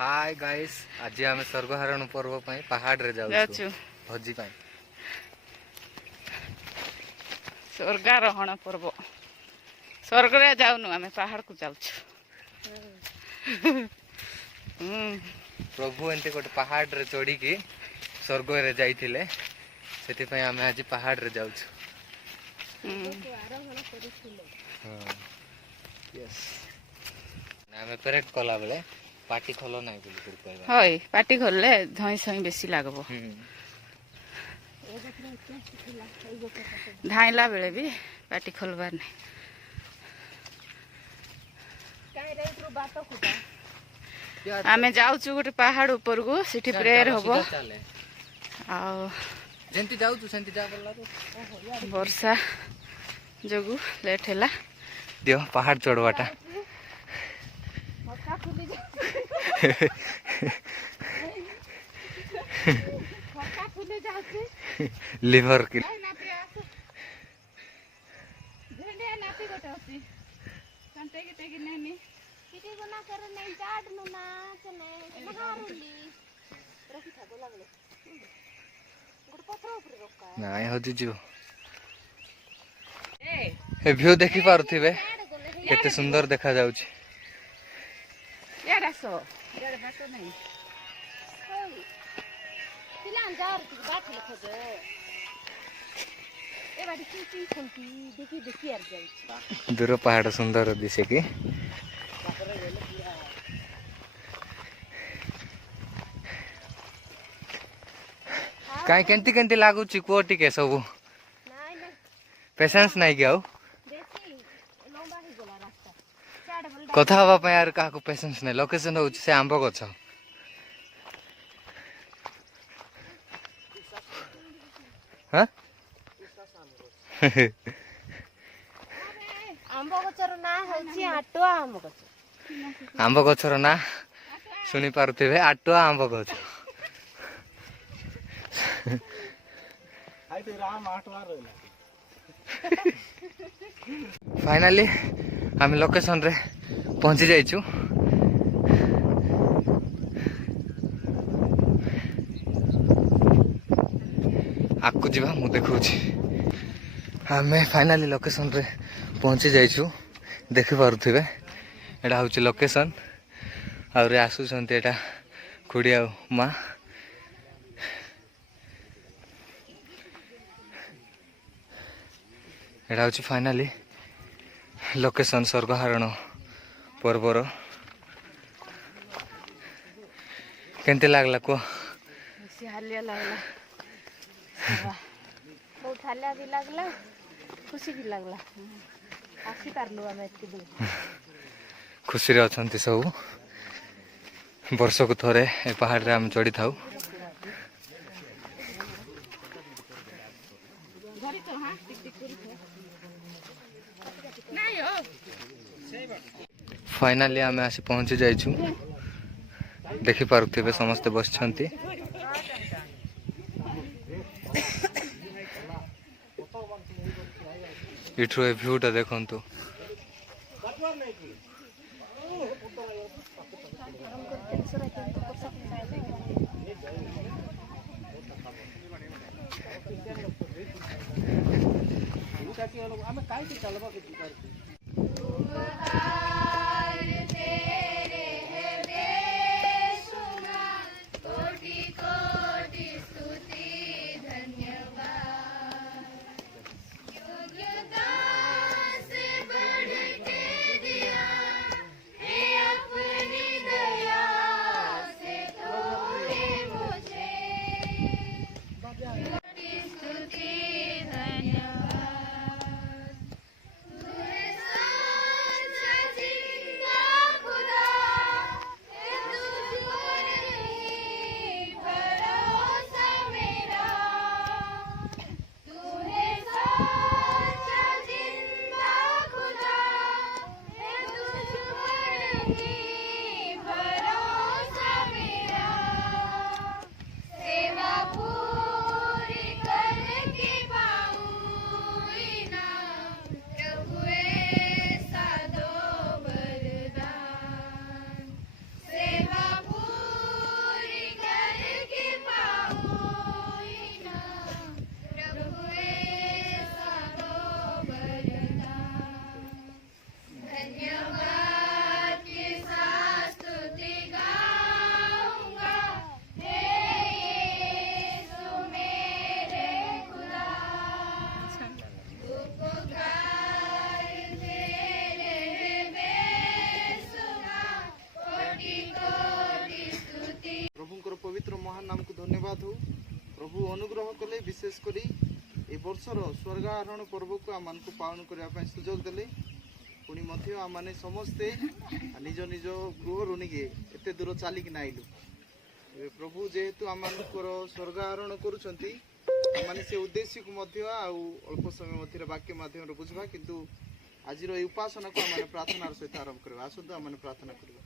Hi guys, आज आम स्वर्गहरण पर्व पहाड़ रे जाउछु भोजी पाई। स्वर्गारोहण पर्व स्वर्ग रे जाउनु आमे पहाड़ को जाउछु। प्रभु एंते गोटे पहाड़ रे चढ़ी की स्वर्ग रे जाइथिले, सेति पई आमे आज पहाड़ रे जाउछु। यस आमे परेड कला बेले पार्टी खोलो नाही बोली कर कहबा। होय पार्टी खोलले धई सई बेसी लागबो। धाइला बेले भी पार्टी खोलबार नहीं। आमे जाउछु गोटे पहाड़ ऊपर को, सिटी प्रेयर होबो आ जेंती जाउछु सेंती जा बोलला तो वर्षा जगु लेट हैला दियो पहाड़ चढ़वाटा। लिवर की नाय होजी जो ए व्यू देखि पारुथिबे केते सुंदर देखा जाउछि। यार सो यार बातो नहीं तिलान जार बात लिखो दे ए बाटी चीची खुलती देखि देखि यार जाउछि। दूर पहाड़ सुंदर दिसे की काई केंती केंती लागुछि को टिके सब नाइ नाइ पेशेंस नाही कि आउ बेसी लंबा ही गोला रास्ता चाड बोल कथा हवा पे यार काको पेशेंस नाही। लोकेशन होछि से आंबो गछ हां आंबो गछर ना होछि आटो आंबो गछ। आंबो गछर ना सुनी पारुथिबे आटुआ आंबो गछ। फाइनली आम लोकेशन रे पहुंची जाइछु। आपको जीवा मु देखौछि। आमे फाइनली लोकेशन रे पहुंची जाइछु। देखि पारुथिबे एडा होछि लोकेशन और आसु छन्ते एटा खुडिया मा एटा होछि फाइनली लोकेशन स्वर्गहरण पर्वर। केंते लागला को बेसी हालिया लागला बहुत हालिया भी लागला खुशी भी लागला आसी पारलु आमे एत्ते दूर खुशी रे अछंती सब। वर्ष को थरे ए पहाड़ रे हम चढ़ी थाउ। फाइनली आमे आसी पहुंची जाइछु। देखि पारुथिबे समस्त बसछंती। इठरो ए व्यूटा देखंतु। थौ प्रभु अनुग्रह कले विशेष करी ए वर्षर स्वर्गारोहण पर्व को आम को पालन करने सुजोग देले पुणी मध्य आम मैंने समस्ते निज निज गृह रुनिके एते दूर चलिकी आइलु प्रभु जेहेतु आम स्वर्गारोहण करुँच माने से उद्देश्य को मध्य अल्प समय मध्य वाक्य माध्यम बुझा किंतु आज उपासना को आम प्रार्थनार सहित आरंभ करवा आसतु आम प्रार्थना करवा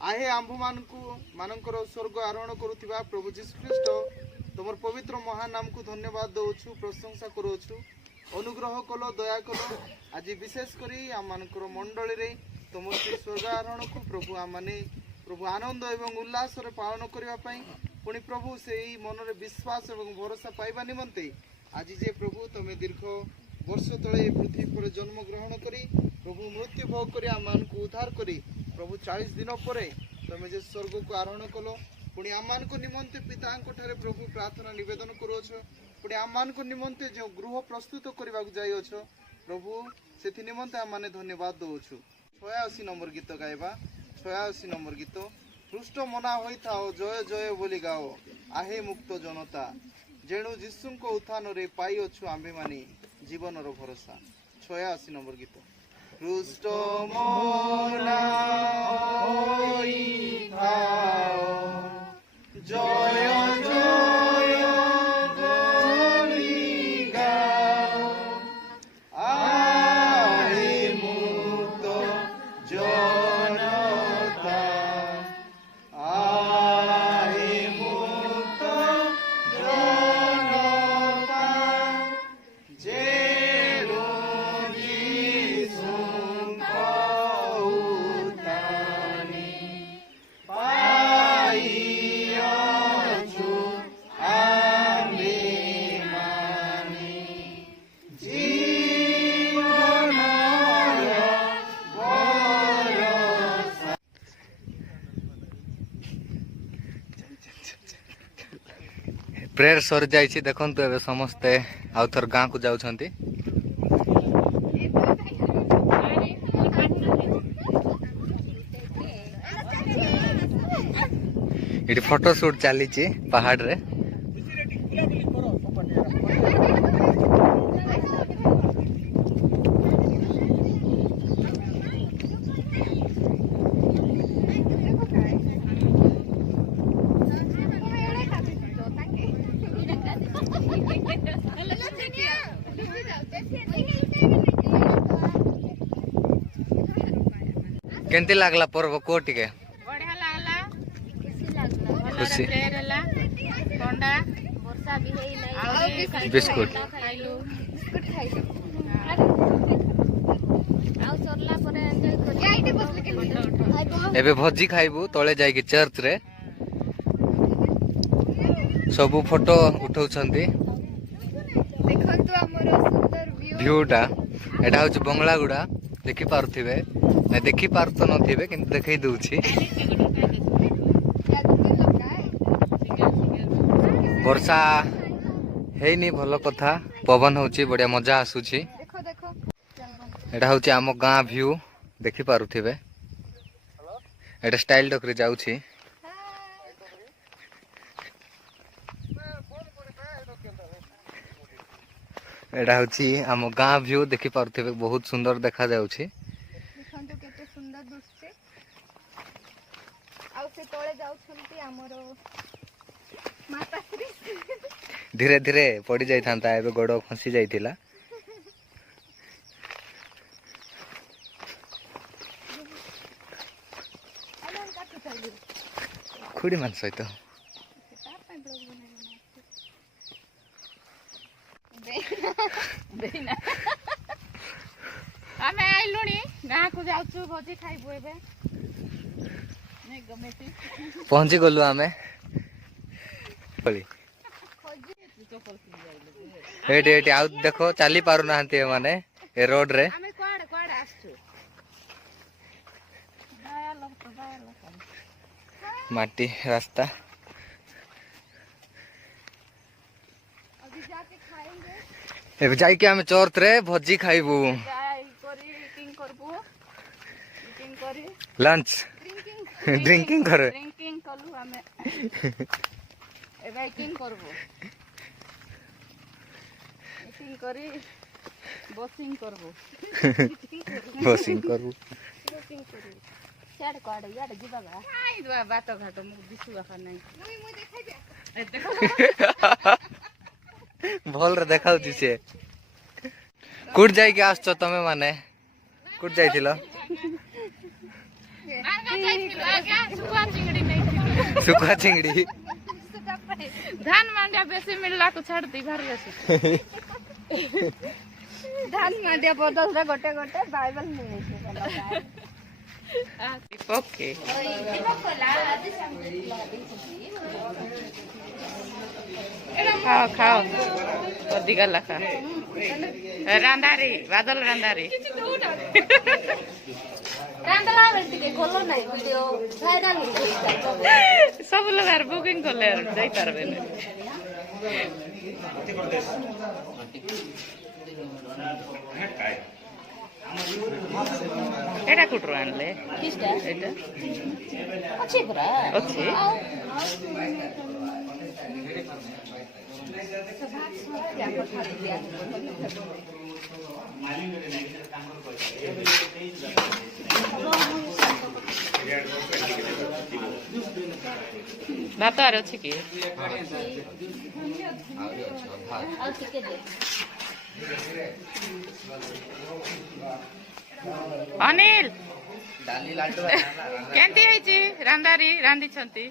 आहे आंभ मानकर स्वर्ग आरोहण करुवा प्रभु जीशु ख्रीष्ट तुम पवित्र महानाम को धन्यवाद दौछु प्रशंसा करुछु अनुग्रह कल दया कल आज विशेष करी आम मानकर मंडली रे तुम से स्वर्ग आरोहण को प्रभु आम माने प्रभु आनंद एवं उल्लास रे पालन करने पुणी प्रभु से ही मन रे विश्वास एवं भरोसा पाइबा निमंते आज जे प्रभु तुम दीर्घ वर्ष तले पृथ्वी पर जन्म ग्रहण करी प्रभु मृत्यु भोग करी आम को उद्धार करी प्रभु 40 दिन पर तुम जे स्वर्ग को आरोहण कल पुणी आम को निमंते पिता प्रभु प्रार्थना निवेदन करुछ पुणी आम को निमंते जो गृह प्रस्तुत करने जाइछ प्रभु से निमंते आम मैंने धन्यवाद दौछु 86 नंबर गीत गाइबा 86 नंबर गीत हृष्ट मना होता जय जय बोली गाओ आहे मुक्त जनता जेणु जीशु को उत्थान रे पाई अच्छु आम्भे मानी जीवन रो भरोसा 86 नंबर गीत हृष्ट मना होइथाओ जय जय बोली गाओ आहे मुक्त जनता आहे मुक्त जनता जेणु जीशुको उत्थाने पाइअछु आम्भे माने जीवनर भरोसा। प्रेयर सरी जाइए देखते ए समस्ते आउ थर गाँ को जाऊँच ये फोटो शूट चली पहाड़ रे केंती लागला पर्व कोटी के बढ़िया लागला खुशी प्रेयर हला ठंडा वर्षा भी है नहीं बिस्कुट खाइलु बिस्कुट खाइलो आउ सरला परे एन्जॉय करी आइटे बसले के एबे भोजी खाइबू तले जाइकी चर्च रे सबू फोटो उठाउछंती देखंतु हमर सुंदर व्यूटा एटा होछ बंगलागुड़ा देखि पारुथिबे ना देखि पार तो नथिबे किंतु देखै दउछि वर्षा हेनी भलो कथा पवन होछि बढ़िया मजा आसुछि देखो देखो एटा होछि आम गाँ व्यू देखि पारुथिबे एटा स्टाइल डकरी जाउछि एटा होछि आम गाँ व्यू देखि पारुथिबे बहुत सुंदर देखा जाउछि देखंतु केते सुंदर दृश्य आउ से तळे जाउछंती हमर माता श्री धीरे धीरे पड़ी जाइथांता एबे गोड़ खसी जाइथिला अलन काटु चाइली खुड़ी मान सहित तार पे ब्लॉग देना आमे आइलुनी गाँ को जाउछु भोजी खाइबो एबे नै गमेती पहुंची गलु आमे एटी एटी आउ देखो चली पारु नाहंती ए माने ए रोड रे आमे कोआडे कोआडे आसछु दायालो माटी रास्ता अभी जाके खाएंगे एबे जाई के हमें चर्च रे भोजी खाइबू जाई करी मीटिंग करबो मीटिंग करी लंच ड्रिंकिंग करे ड्रिंकिंग कलु आमे ଏବେ ଏଟିଂ କରବୁ ଏଟିଂ କରି ବସିଂ କରବୁ ବସିଂ କରୁ ସିଆଡ଼େ କୁଆଡ଼େ ଇଆଡ଼େ ଯିବା ବା ଆଇ ବାଟ ଘାଟ ମୁଁ ଦିଶୁ ଆଖା ନାହିଁ ମୁଇଁ ଦେଖାଇ ଦିଏ ଭଲରେ ଦେଖାଉଛି ସେ କୋଉଠି ଯାଇକି ଆସୁଛ ତମେ ମାନେ କୋଉଠି ଯାଇଥିଲ ଶୁଖୁଆ ଚିଙ୍ଗିଡି ଧାନ ମାଣ୍ଡିଆ ବେଶୀ ମିଳିଲାକୁ ଛାଡି ଭାରି ଆସି ଧାନ ମାଣ୍ଡିଆ ବଦଳରେ ଗୋଟେ ଗୋଟେ ବାଇବେଲ ମିଳିଛି ପକେ ଖାଅ ଖାଅ ଅଧିକା ଲେଖା ରାନ୍ଧାରି ବାଦଲ ରାନ୍ଧାରି ରାନ୍ଧଲା ବେଳେ ଟିକେ ଗଲ ନାହିଁ ଭିଡ଼ିଓ ଭାଇରାଲ ସବୁ ଲଗାର ବୁକିଂ କଲେ ଯାଇପାରିବେ ଏଇଟା କୋଉଠୁ ଆଣିଲେ ଏଇଟା ଅଛି ପୁରା ଅଛି ଭାତ ଆର ଅଛି କି ଆଉ ଟିକେ ଦେ ଅନିଲ କେମିତି ହେଇଛି ରାନ୍ଧାରି ରାନ୍ଧିଛନ୍ତି